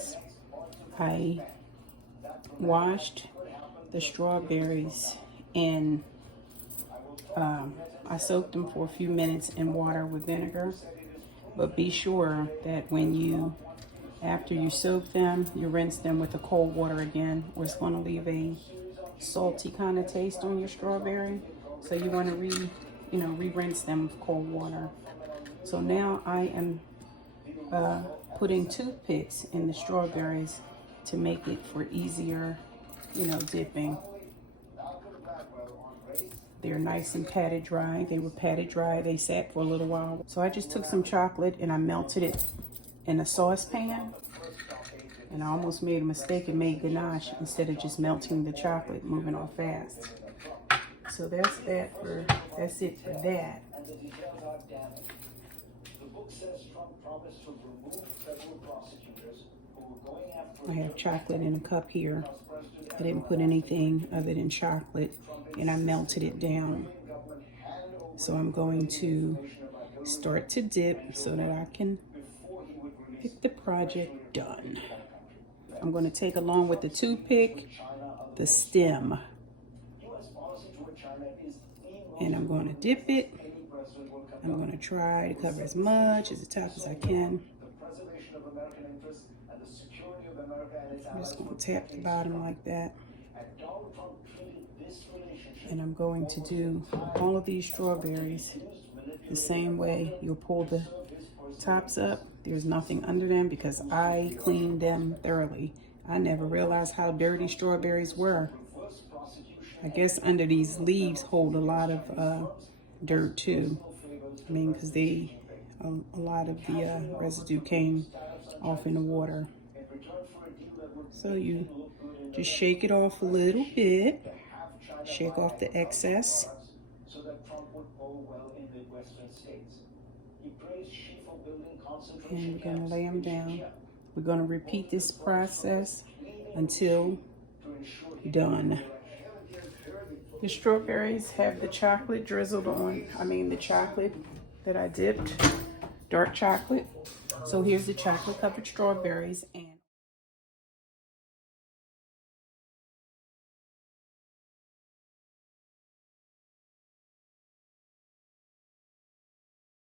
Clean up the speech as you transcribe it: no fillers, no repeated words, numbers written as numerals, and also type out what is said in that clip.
strawberries. I washed the strawberries and I soaked them for a few minutes in water with vinegar. But be sure that after you soak them, you rinse them with the cold water again, or it's going to leave a salty kind of taste on your strawberry. So you want to re-rinse them with cold water. So now I am putting toothpicks in the strawberries to make it for easier, dipping. They're nice and patted dry. They were patted dry. They sat for a little while. So I just took some chocolate and I melted it in a saucepan. And I almost made a mistake and made ganache instead of just melting the chocolate, moving on fast. So that's it for that. I have chocolate in a cup here. I didn't put anything other than chocolate, and I melted it down. So I'm going to start to dip so that I can get the project done. I'm going to take along with the toothpick the stem, and I'm going to dip it. I'm going to try to cover as much as the top as I can. I'm just going to tap the bottom like that. And I'm going to do all of these strawberries the same way. You'll pull the tops up. There's nothing under them because I cleaned them thoroughly. I never realized how dirty strawberries were. I guess under these leaves hold a lot of dirt too. I mean, because a lot of the residue came off in the water. So you just shake it off a little bit. Shake off the excess. And we're going to lay them down. We're going to repeat this process until done. The strawberries have the chocolate drizzled on, the chocolate that I dipped, dark chocolate. So here's the chocolate covered strawberries.